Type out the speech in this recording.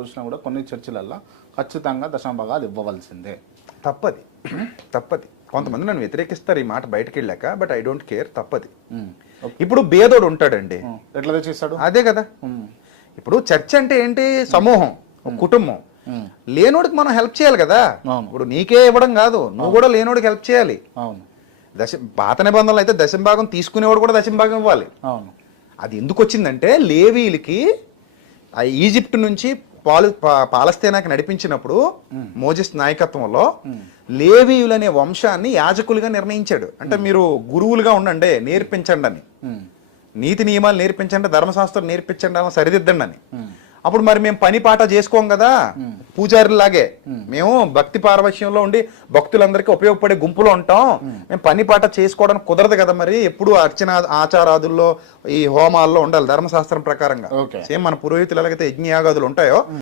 చూసినా కూడా కొన్ని చర్చిలల్లో ఖచ్చితంగా దశమభాగాలు ఇవ్వవలసిందే. తప్పది. కొంతమంది నన్ను వ్యతిరేకిస్తారు ఈ మాట బయటకు వెళ్ళాక, బట్ ఐ డోంట్ కేర్. తప్పది. ఇప్పుడు బేదోడు ఉంటాడండి, ఎట్లా తెచ్చిస్తాడు? అదే కదా. ఇప్పుడు చర్చ్ అంటే ఏంటి? సమూహం, కుటుంబం. లేనోడికి మనం హెల్ప్ చేయాలి కదా. ఇప్పుడు నీకే ఇవ్వడం కాదు, నువ్వు కూడా లేనోడికి హెల్ప్ చేయాలి. అవును. పాత నిబంధనలు అయితే దశంభాగం తీసుకునేవాడు కూడా దశంభాగం ఇవ్వాలి. అవును. అది ఎందుకు వచ్చిందంటే లేవీలకి ఈజిప్ట్ నుంచి పాలస్తీనాకి నడిపించినప్పుడు మోజెస్ నాయకత్వంలో లేవీయులు అనే వంశాన్ని యాజకులుగా నిర్ణయించాడు. అంటే మీరు గురువులుగా ఉండండి, నేర్పించండి అని, నీతి నియమాలు నేర్పించండి, ధర్మశాస్త్రం నేర్పించండి, సరిదిద్దండి అని. అప్పుడు మరి మేము పని పాట చేసుకోం కదా, పూజారులాగే మేము భక్తి పారవశ్యంలో ఉండి భక్తులందరికీ ఉపయోగపడే గుంపులో ఉంటాం. మేము పని పాట చేసుకోవడానికి కుదరదు కదా. మరి ఎప్పుడు అర్చన ఆచారాదుల్లో ఈ హోమాల్లో ఉండాలి ధర్మశాస్త్రం ప్రకారంగా. సేమ్ మన పురోహితులు ఎలాగైతే యజ్ఞయాగాదులు ఉంటాయో